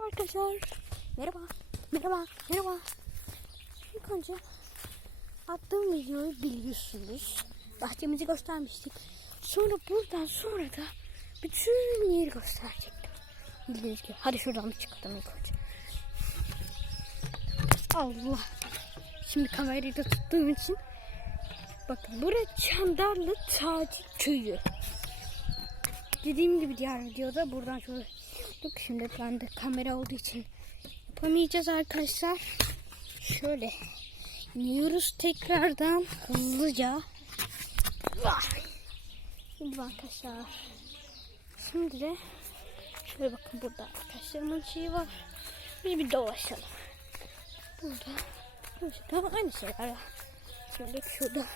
Merhaba arkadaşlar. Merhaba. Merhaba. Merhaba. İlk önce attığım videoyu biliyorsunuz. Bahçemizi göstermiştik. Sonra buradan sonra da bütün yeri gösterecektim. Bildiğiniz gibi. Hadi şuradan bir çıkalım ilk önce. Allah. Şimdi kamerayı da tuttuğum için bakın burası Çandarlı Taci Köyü. Dediğim gibi diğer videoda buradan yaptık. Şimdi ben de kamera olduğu için yapamayacağız arkadaşlar. Şöyle iniyoruz tekrardan hızlıca. Şimdi arkadaşlar. Şimdi de şöyle bakın burada arkadaşlarımın şeyi var. Biz bir dolaşalım. Burada Burada aynı şeyler ya. Şöyle şurada.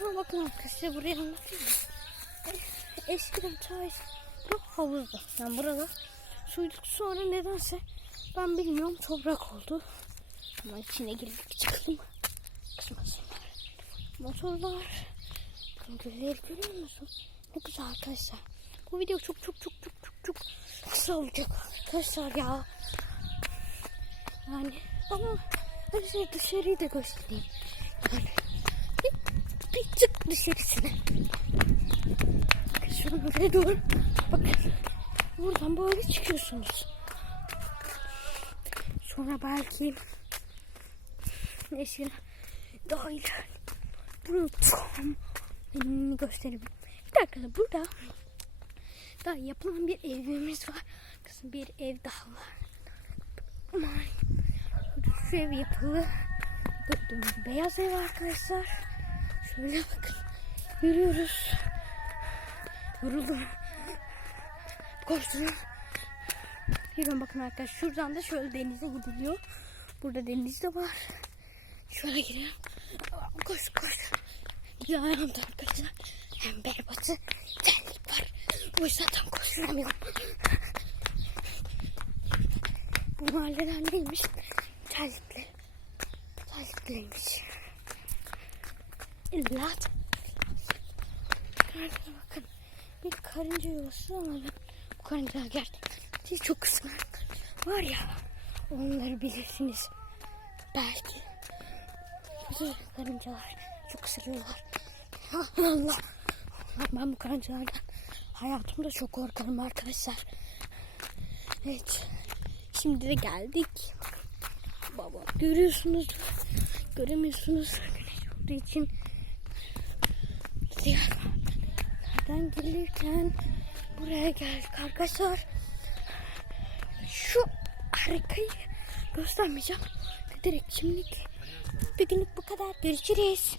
Ama bakın arkadaşlar buraya anlatayım? Eskiden çay bu havuzda. Yani burada suyduk sonra nedense ben bilmiyorum toprak oldu. Ama içine girdik çıkalım. Kızmasınlar. Motorlar. Bakın gölleri görüyor musun? Ne güzel arkadaşlar. Bu video çok çok çok çok çok çok kısa olacak arkadaşlar ya. Yani ama her şey dışarıyı da göstereyim. Yani bir, bir tık dışarısına. Oraya doğru. Bakın. Buradan böyle çıkıyorsunuz. Sonra belki neyse daha iler. Bunu tam göstereyim. Bir dakika burada daha yapılan bir evimiz var. Kızım bir ev daha var. Şu ev yapılı. Beyaz ev arkadaşlar. Şöyle bakın. Yürüyoruz. Vuruldum. Koştum. Yürüyorum bakın arkadaşlar. Şuradan da şöyle denize gidiliyor. Burada deniz de var. Şöyle gidiyorum. Koş koş. Gidiyor ayağımda arkadaşlar. Hem berbatı terlik var. O yüzden tam koşuramıyorum. Bu mahalleden neymiş? Terlikli. Terlikliymiş. İllat. Karnına bakın. Karınca yuvası ama bu karıncalar gerçekten çok kıskanç. Var ya onları bilirsiniz. Belki. Bütün karıncalar çok ısırıyorlar. Allah. Ben bu karıncalardan hayatımda çok korkarım arkadaşlar. Evet. Şimdi de geldik. Baba görüyorsunuz. Göremiyorsunuz. Güneş olduğu için Diyarbakır'dan gelirken buraya geldik arkadaşlar. Şu harikayı göstermeyeceğim. Direkt şimdilik bir günlük bu kadar. Görüşürüz.